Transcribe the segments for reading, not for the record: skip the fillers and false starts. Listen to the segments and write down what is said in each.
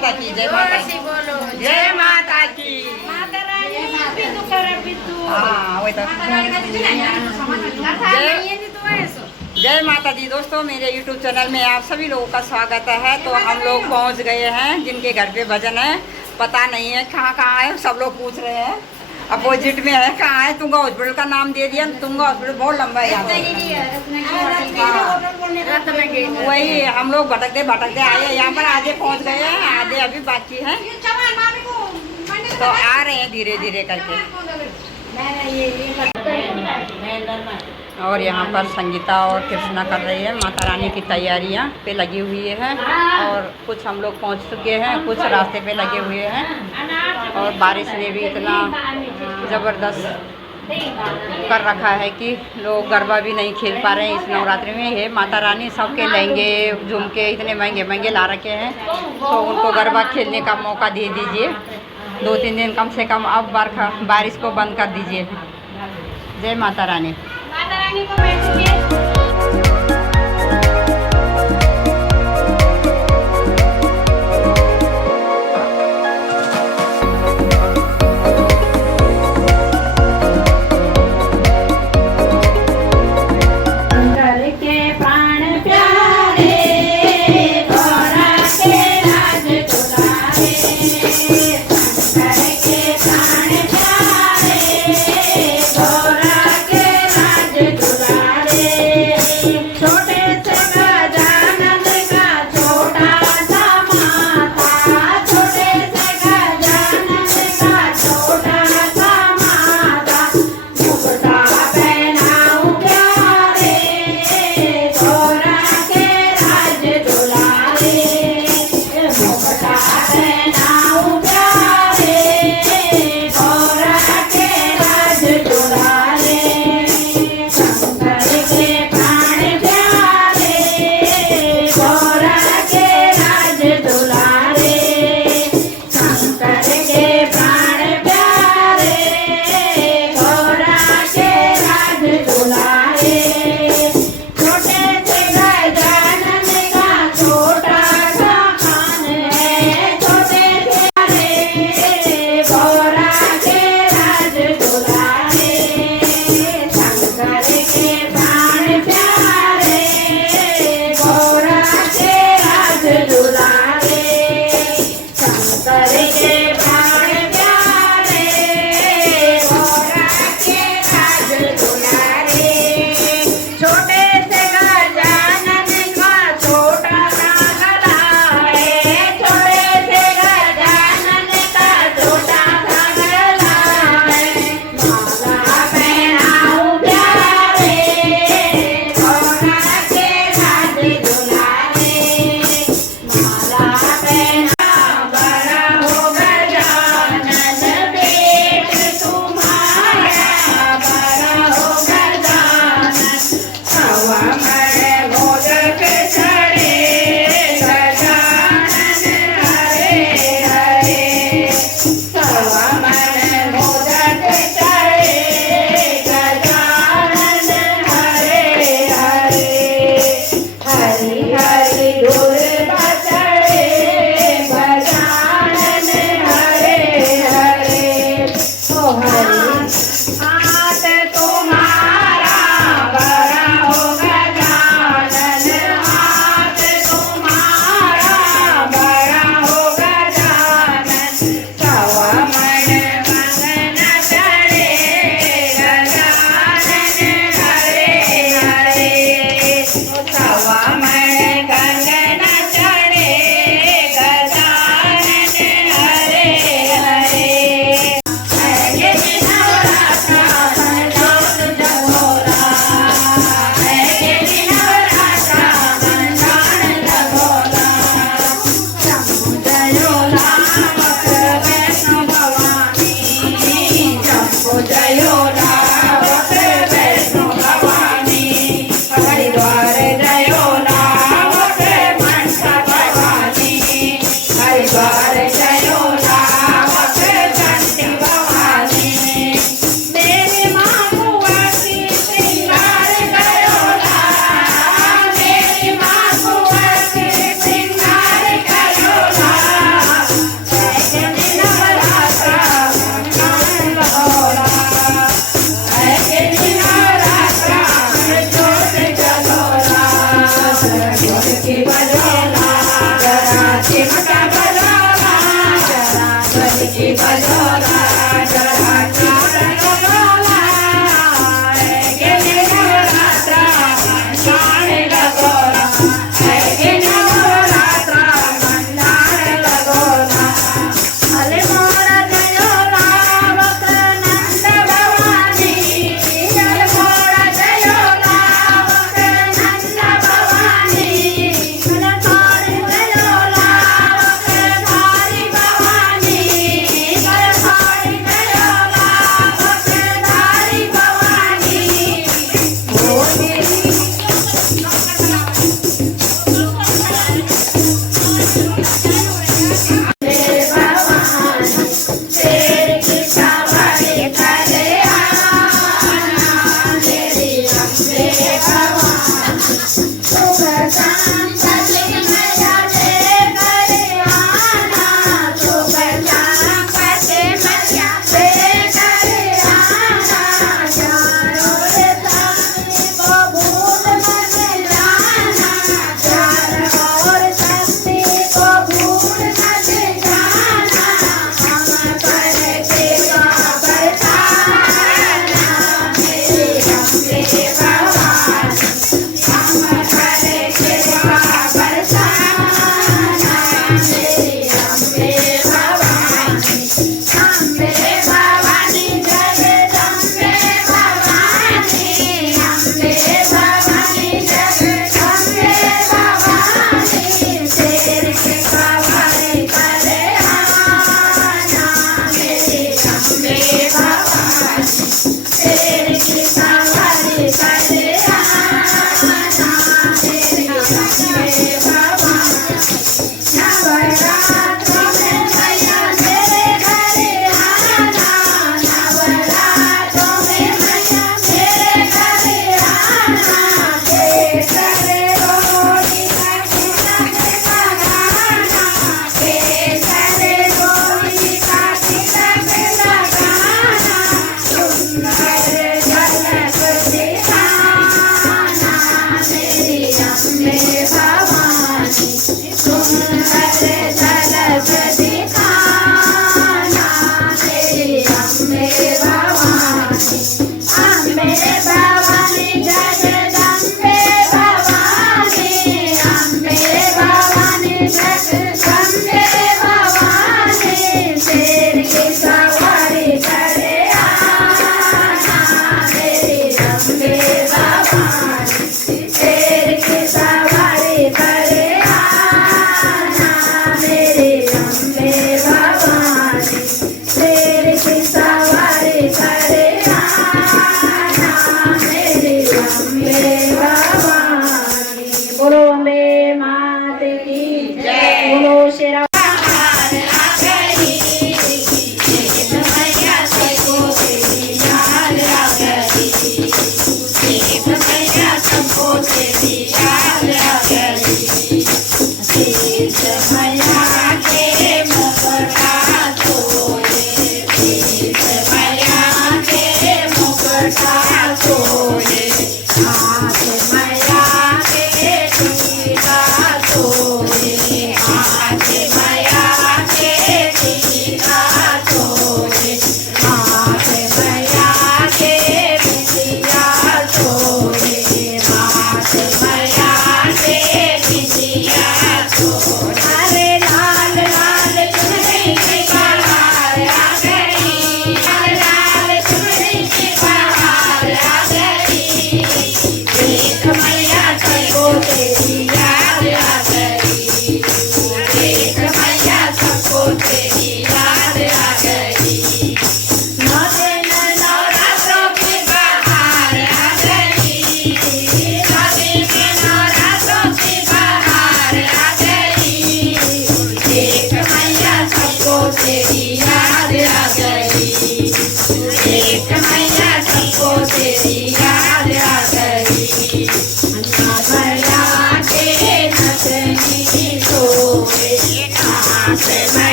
माता की, जय माता की, जय माता की। हाँ वही तो। जय माता दी। दोस्तों मेरे YouTube चैनल में आप सभी लोगों का स्वागत है। तो हम लोग पहुंच गए हैं जिनके घर पे भजन है, पता नहीं है कहाँ कहाँ है, सब लोग पूछ रहे हैं। अपोजिट में है, कहाँ है? तुंगा हॉस्पिटल का नाम दे दिया। तुंगा हॉस्पिटल बहुत लंबा है यहाँ पे। वही हम लोग भटकते भटकते आए यहाँ पर, आधे पहुँच गए हैं, आधे अभी बाकी हैं। तो आ रहे हैं धीरे धीरे करके। और यहाँ पर संगीता और कृष्णा कर रही है, माता रानी की तैयारियाँ पे लगी हुई है। और कुछ हम लोग पहुँच चुके हैं, कुछ रास्ते पे लगे हुए हैं। और बारिश ने भी इतना ज़बरदस्त कर रखा है कि लोग गरबा भी नहीं खेल पा रहे हैं इस नवरात्रि में। ये माता रानी सबके लहंगे झुमके इतने महंगे महंगे ला रखे हैं, तो उनको गरबा खेलने का मौका दे दीजिए। 2-3 दिन कम से कम अब बारिश को बंद कर दीजिए। जय माता रानी। माता रानी को बैठिए। બોલો અંબે માત કી જય. બોલો શેરા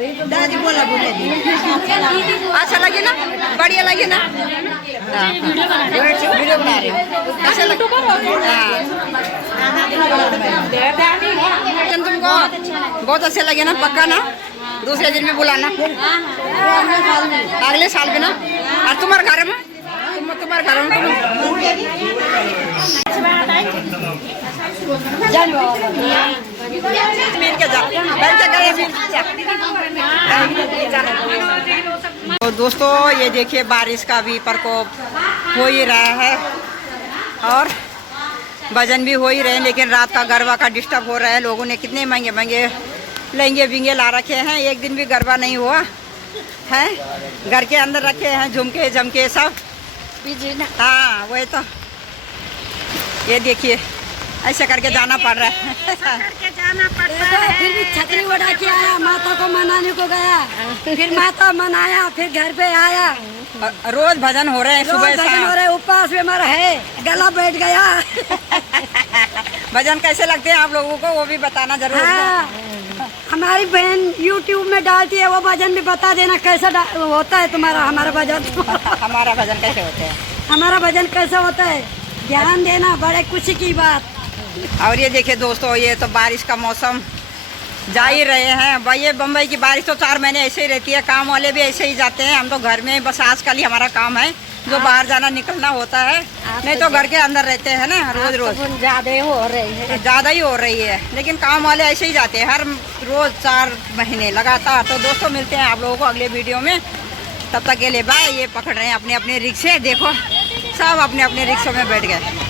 दादी बोला बोले दी अच्छा लगे ना, बढ़िया लगे ना। हाँ, वीडियो बना रही हूँ, कैसे लगे? तुमको बहुत अच्छे लगे ना, पक्का ना? दूसरे दिन भी बुलाना, अगले साल भी ना। और तुम्हारे घर में, तुम्हारे घर में मिल के जा, बैठ के तो दोस्तों ये देखिए बारिश का भी प्रकोप हो ही रहा है और भजन भी हो ही रहे हैं, लेकिन रात का गरबा का डिस्टर्ब हो रहा है। लोगों ने कितने महंगे महंगे लहंगे बिंगे ला रखे हैं, एक दिन भी गरबा नहीं हुआ है, घर के अंदर रखे हैं झुमके झमके सब। हाँ वही तो, ये देखिए ऐसे करके जाना पड़ रहा है। फिर भी छतरी उड़ा के आया, माता को मनाने को गया, फिर माता मनाया, फिर घर पे आया। रोज भजन हो रहे हैं, सुबह भजन हो रहे, उपवास में हमारा है, गला बैठ गया। भजन कैसे लगते हैं आप लोगों को वो भी बताना जरूर। हाँ, हमारी बहन YouTube में डालती है, वो भजन भी बता देना कैसा होता है तुम्हारा हमारा भजन। हमारा भजन कैसे होते हैं, हमारा भजन कैसा होता है, ध्यान देना, बड़े खुशी की बात। और ये देखिए दोस्तों ये तो बारिश का मौसम जा ही रहे हैं भाई। ये बम्बई की बारिश तो 4 महीने ऐसे ही रहती है, काम वाले भी ऐसे ही जाते हैं, हम तो घर में बस आजकल ही हमारा काम है, जो बाहर जाना निकलना होता है, नहीं तो घर के अंदर रहते हैं ना रोज रोज। ज्यादा हो रही है, ज़्यादा ही हो रही है, लेकिन काम वाले ऐसे ही जाते हैं हर रोज 4 महीने लगातार। तो दोस्तों मिलते हैं आप लोगों को अगले वीडियो में, तब तक के लिए बाय। ये पकड़ रहे हैं अपने अपने रिक्शे, देखो सब अपने अपने रिक्शों में बैठ गए।